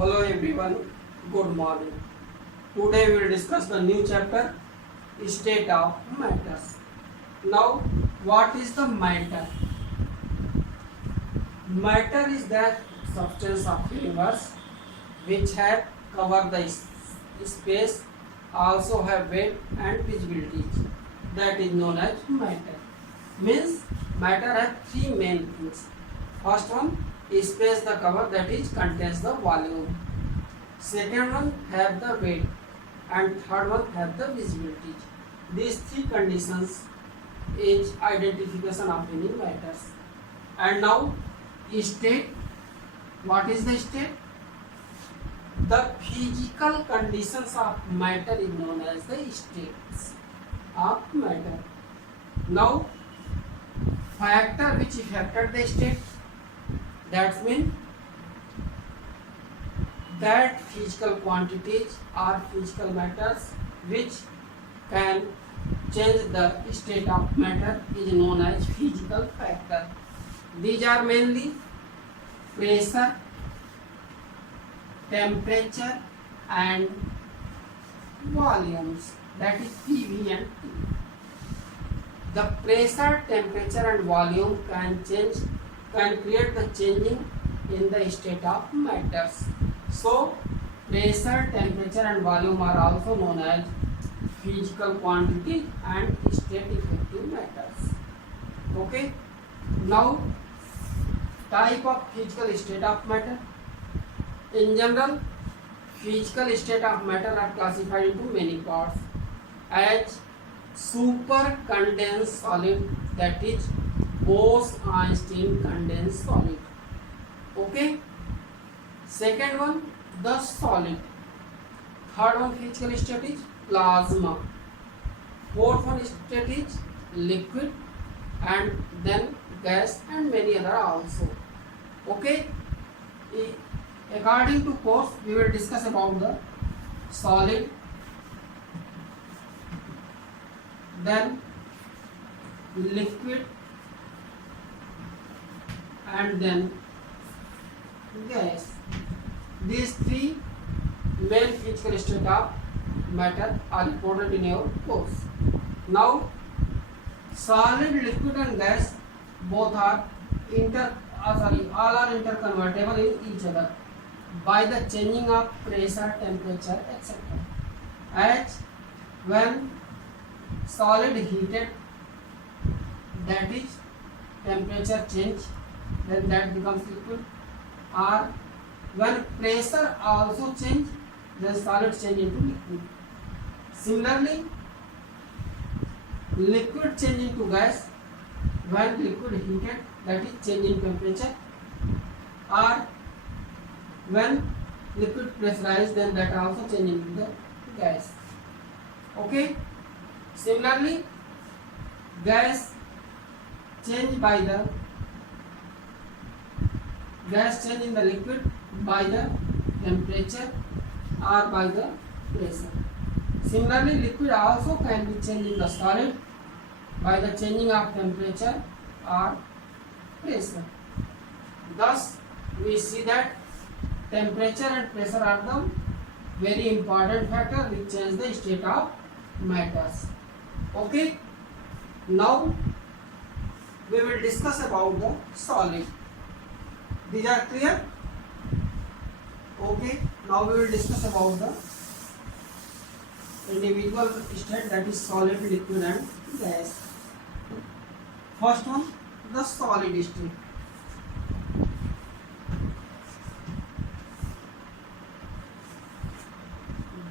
Hello everyone, good morning. Today we will discuss the new chapter State of Matters. Now, what is the matter? Matter is that substance of universe which have covered the space, also have weight and visibility. That is known as matter. Means matter has three main things. First one, space the cover, that is contains the volume. Second one have the weight, and third one have the visibility. These three conditions is identification of any matters. And now state. What is the state? The physical conditions of matter is known as the states of matter. Now factor which affected the state, that means that physical quantities or physical matters which can change the state of matter is known as physical factor. These are mainly pressure, temperature and volumes, that is PV and T. The pressure, temperature and volume can create the changing in the state of matters. So pressure, temperature and volume are also known as physical quantity and state effective matters. Okay. Now type of physical state of matter. In general, physical state of matter are classified into many parts as super condensed solid, that is Bose-Einstein condensed solid. Okay. Second one, the solid. Third one physical state is plasma. Fourth one state is liquid, and then gas and many other also. Okay. According to course, we will discuss about the solid, then liquid, and then gas. These three main physical state of matter are reported in your course. Now solid, liquid and gas both are all are interconvertible in each other by the changing of pressure, temperature, etc. As when solid heated, that is temperature change, then that becomes liquid, or when pressure also change, then solid change into liquid. Similarly, liquid change into gas when liquid heated, that is change in temperature, or when liquid pressurized, then that also change into the gas. Okay. Similarly, gas change in the liquid by the temperature or by the pressure. Similarly, liquid also can be changed in the solid by the changing of temperature or pressure. Thus, we see that temperature and pressure are the very important factor which change the state of matters. Okay. Now we will discuss about the solid. These are clear? Okay. Now we will discuss about the individual state, that is solid, liquid and gas. First one, the solid state.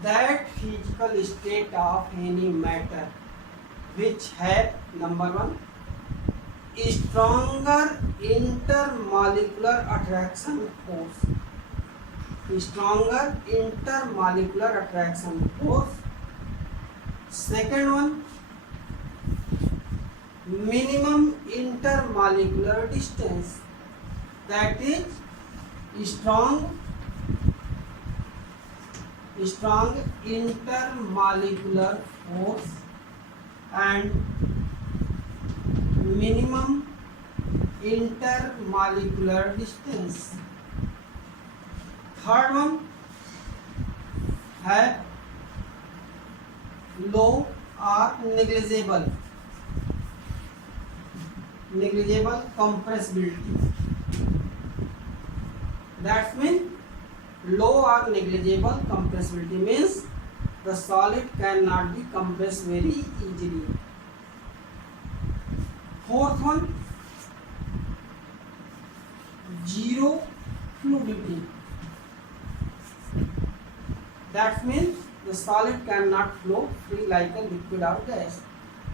That physical state of any matter which have, number one, stronger intermolecular attraction force. Stronger intermolecular attraction force. Second one, minimum intermolecular distance, that is strong intermolecular force and minimum intermolecular distance. Third one है low or negligible compressibility. That means low or negligible compressibility means the solid cannot be compressed very easily. Fourth one, zero fluidity. That means the solid cannot flow free like a liquid or gas.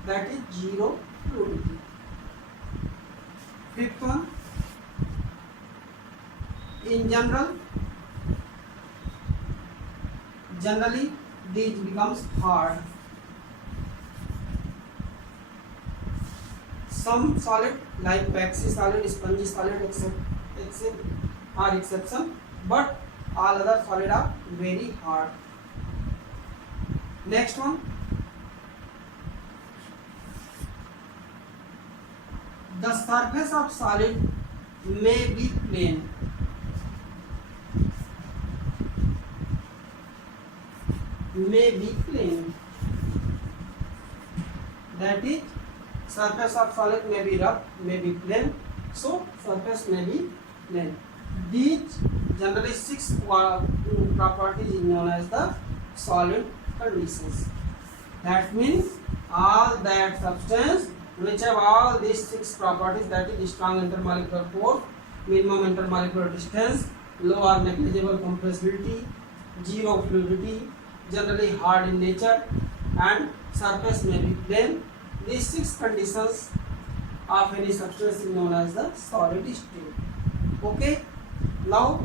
That is zero fluidity. Fifth one, in generally these becomes hard. Some solid like waxy solid, spongy solid are exception, but all other solid are very hard. Next one, the surface of solid may be plane. That is, surface of solid may be rough, may be plane. So surface may be plane. These generally 6 properties is known as the solid conditions. That means all that substance which have all these 6 properties, that is strong intermolecular force, minimum intermolecular distance, low or negligible compressibility, zero fluidity, generally hard in nature, and surface may be plane. These 6 conditions of any substance is known as the solid state. Okay. Now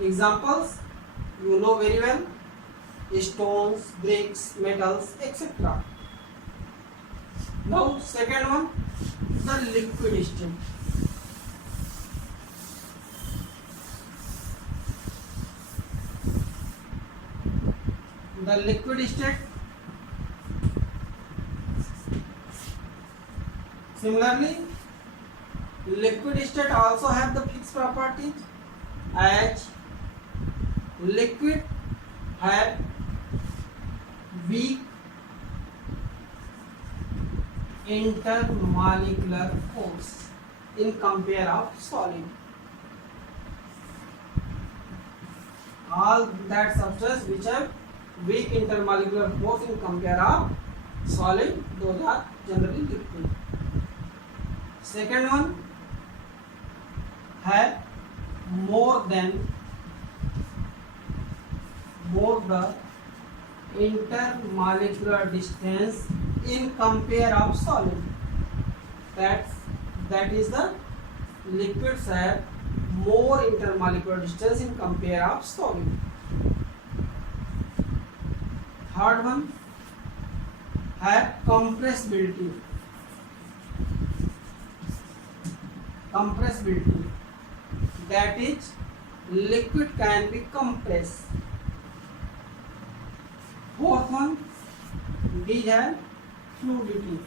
examples you know very well: stones, bricks, metals, etc. Now second one, the liquid state. The liquid state, similarly, liquid state also have the fixed properties as liquid have weak intermolecular force in compare of solid. All that substance which have weak intermolecular force in compare of solid, those are generally liquid. Second one, have more the intermolecular distance in compare of solid. That is the liquids have more intermolecular distance in compare of solid. Third one, have compressibility. That is, liquid can be compressed. Fourth one, these have fluidity.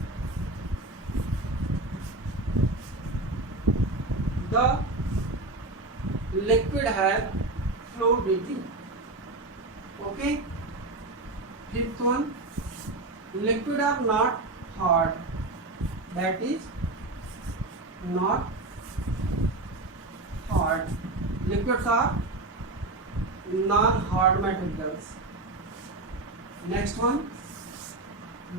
The liquid have fluidity. Okay. Fifth one, liquid are not hard. That is, not hard. Liquids are non-hard materials. Next one,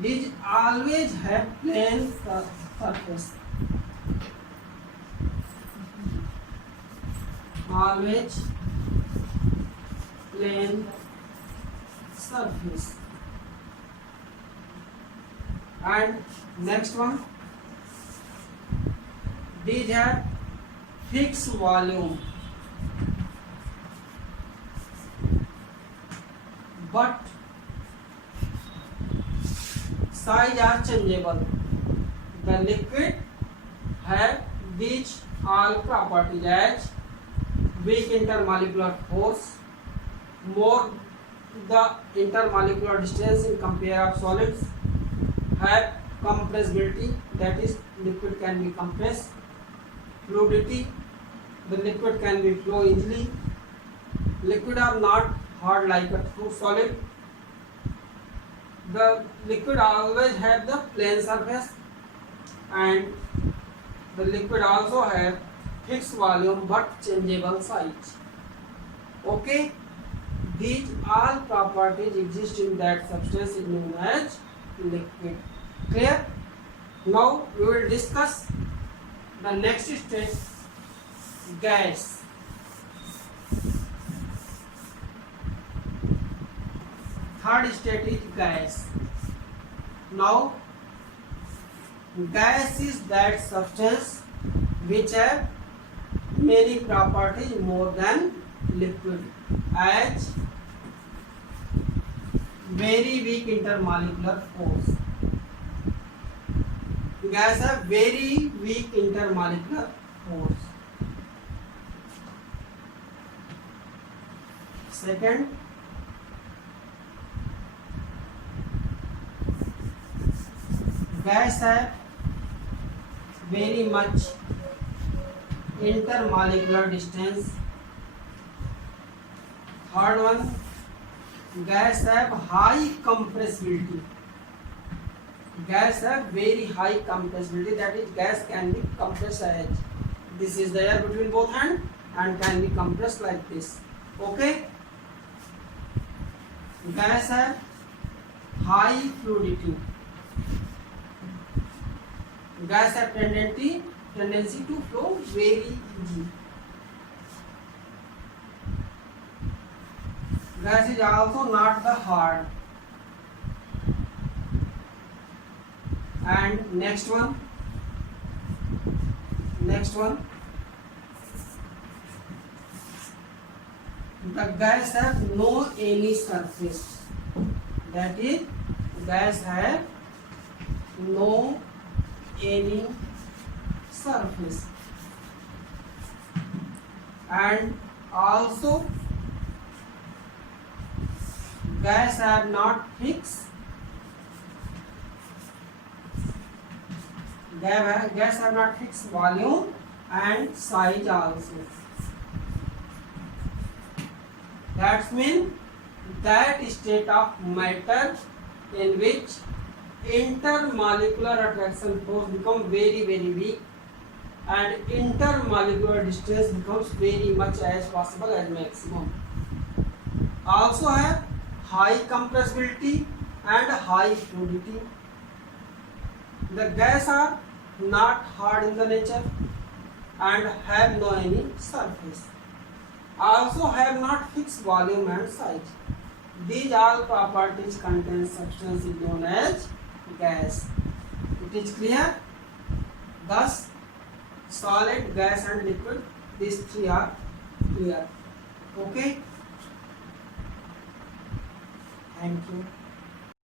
these always have plane surface. Always plane surface. And next one, these have fixed volume, but size are changeable. The liquid have these all properties as weak intermolecular force, more the intermolecular distance in compare of solids, have compressibility, that is liquid can be compressed, fluidity, the liquid can be flow easily, Liquid are not hard like a true solid. The liquid always have the plane surface, and the liquid also have fixed volume but changeable size. Okay, these all properties exist in that substance is known as liquid. Clear? Now we will discuss the next stage, gas. Third state is gas. Now gas is that substance which have many properties more than liquid, as very weak intermolecular force. Gas have very weak intermolecular force. Second, gas have very much intermolecular distance. Third one, gas have high compressibility. Gas have very high compressibility, that is gas can be compressed as this is the air between both hands and can be compressed like this. Okay, gas have high fluidity. Gas have tendency to flow very easy. Gas is also not the hard. And next one, the gas have no any surface. That is, gas have no any surface, and also gas have not fixed. Gas have not fixed volume and size also. That means that state of matter in which intermolecular attraction force becomes very weak and intermolecular distance becomes very much as possible as maximum. Also have high compressibility and high fluidity. The gas are not hard in the nature and have no any surface. Also have not fixed volume and size. These all properties contain substance is known as gas. It is clear? Thus, solid, gas and liquid, these three are clear. Okay? Thank you.